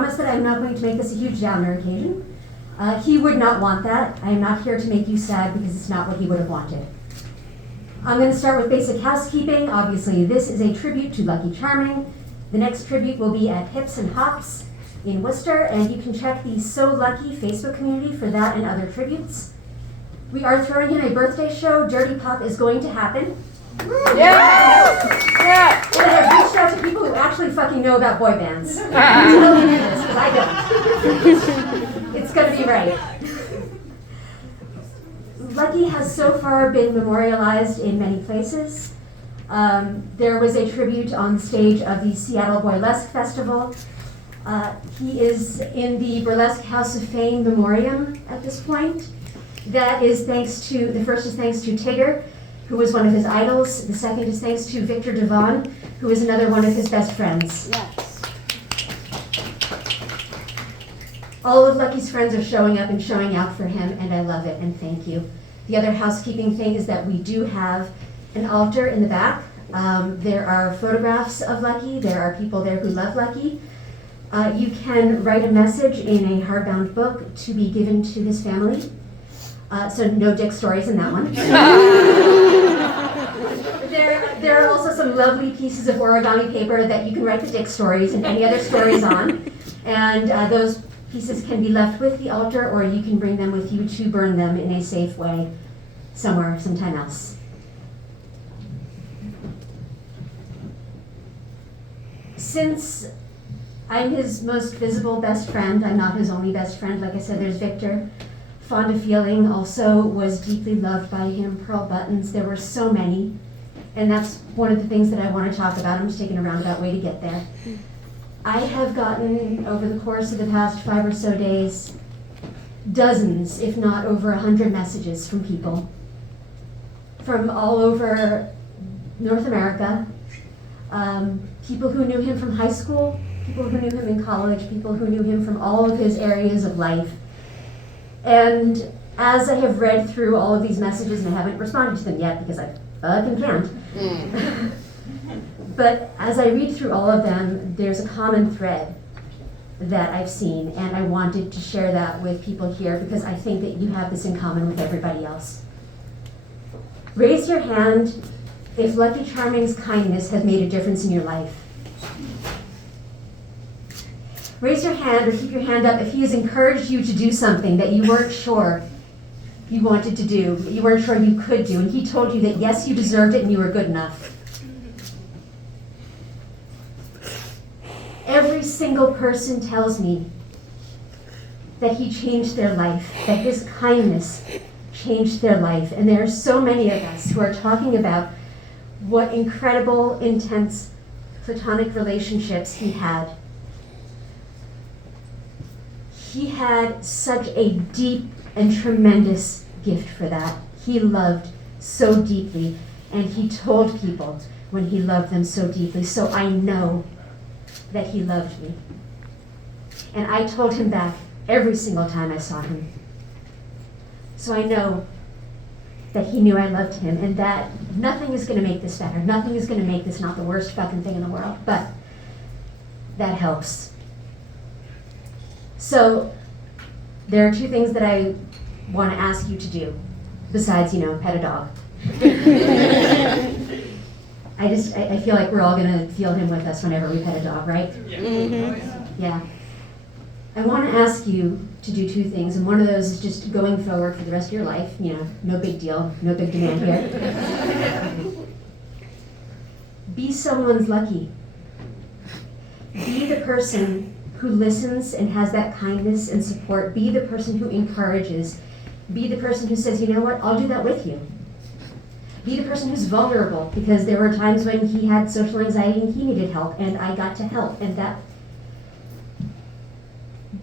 promise that I'm not going to make this a huge downer occasion. He would not want that. I am not here to make you sad because it's not what he would have wanted. I'm going to start with basic housekeeping. Obviously, this is a tribute to Lucky Charming. The next tribute will be at Hips and Hops in Worcester, and you can check the So Lucky Facebook community for that and other tributes. We are throwing in a birthday show. Dirty Pop is going to happen. Yeah! Yeah! And I've reached out to people who actually fucking know about boy bands. Tell me this, because I don't. It's going to be right. Lucky has so far been memorialized in many places. There was a tribute on the stage of the Seattle Burlesque Festival. He is in the Burlesque House of Fame Memoriam at this point. That is thanks to, the first is thanks to Tigger, who was one of his idols. The second is thanks to Victor Devon, who is another one of his best friends. Yes. All of Lucky's friends are showing up and showing out for him, and I love it, and thank you. The other housekeeping thing is that we do have an altar in the back. There are photographs of Lucky. There are people there who love Lucky. You can write a message in a hardbound book to be given to his family. So no dick stories in that one. There are also some lovely pieces of origami paper that you can write the dick stories and any other stories on. And those pieces can be left with the altar, or you can bring them with you to burn them in a safe way somewhere, sometime else. Since I'm his most visible best friend, I'm not his only best friend. Like I said, there's Victor. Fonda Feeling also was deeply loved by him. Pearl Buttons, there were so many. And that's one of the things that I want to talk about. I'm just taking a roundabout way to get there. I have gotten, over the course of the past 5 or so days, dozens, if not over 100 messages from people from all over North America. People who knew him from high school, people who knew him in college, people who knew him from all of his areas of life. And as I have read through all of these messages, and I haven't responded to them yet because I fucking can't, but as I read through all of them, there's a common thread that I've seen, and I wanted to share that with people here because I think that you have this in common with everybody else. Raise your hand if Lucky Charming's kindness has made a difference in your life. Raise your hand or keep your hand up if he has encouraged you to do something that you weren't sure you wanted to do, that you weren't sure you could do, and he told you that yes, you deserved it and you were good enough. Every single person tells me that he changed their life, that his kindness changed their life, and there are so many of us who are talking about what incredible, intense, platonic relationships he had. He had such a deep and tremendous gift for that. He loved so deeply, and he told people when he loved them so deeply. So I know that he loved me. And I told him back every single time I saw him. So I know that he knew I loved him, and that nothing is going to make this better. Nothing is going to make this not the worst fucking thing in the world, but that helps. So there are 2 things that I want to ask you to do, besides, pet a dog. I feel like we're all going to feel him with us whenever we pet a dog, right? Yeah. Mm-hmm. Yeah. I want to ask you to do 2 things, and one of those is just going forward for the rest of your life. No big deal, no big demand here. Be someone's Lucky. Be the person who listens and has that kindness and support. Be the person who encourages. Be the person who says, you know what, I'll do that with you. Be the person who's vulnerable, because there were times when he had social anxiety and he needed help, and I got to help. And that.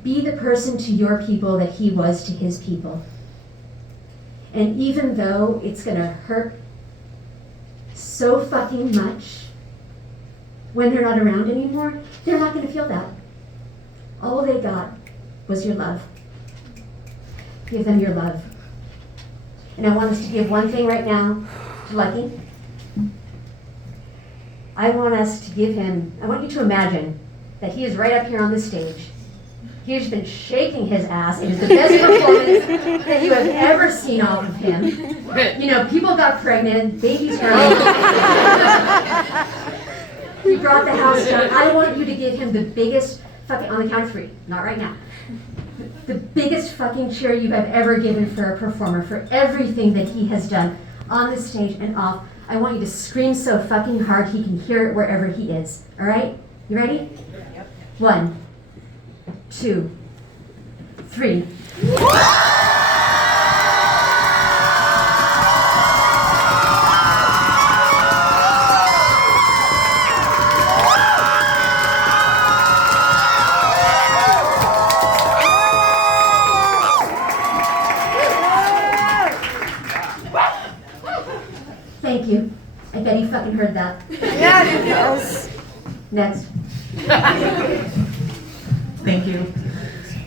Be the person to your people that he was to his people. And even though it's going to hurt so fucking much when they're not around anymore, they're not going to feel that. All they got was your love. Give them your love. And I want us to give one thing right now to Lucky. I want us to give him, I want you to imagine that he is right up here on the stage. He's been shaking his ass. It is the best performance that you have ever seen off of him. You know, people got pregnant, babies were He brought the house down. I want you to give him the biggest fucking, on the count of 3, not right now. The biggest fucking cheer you have ever given for a performer, for everything that he has done on the stage and off. I want you to scream so fucking hard he can hear it wherever he is. All right? You ready? 1, 2, 3. Thank you. I bet he fucking heard that. Yeah, he does. Next. Thank you.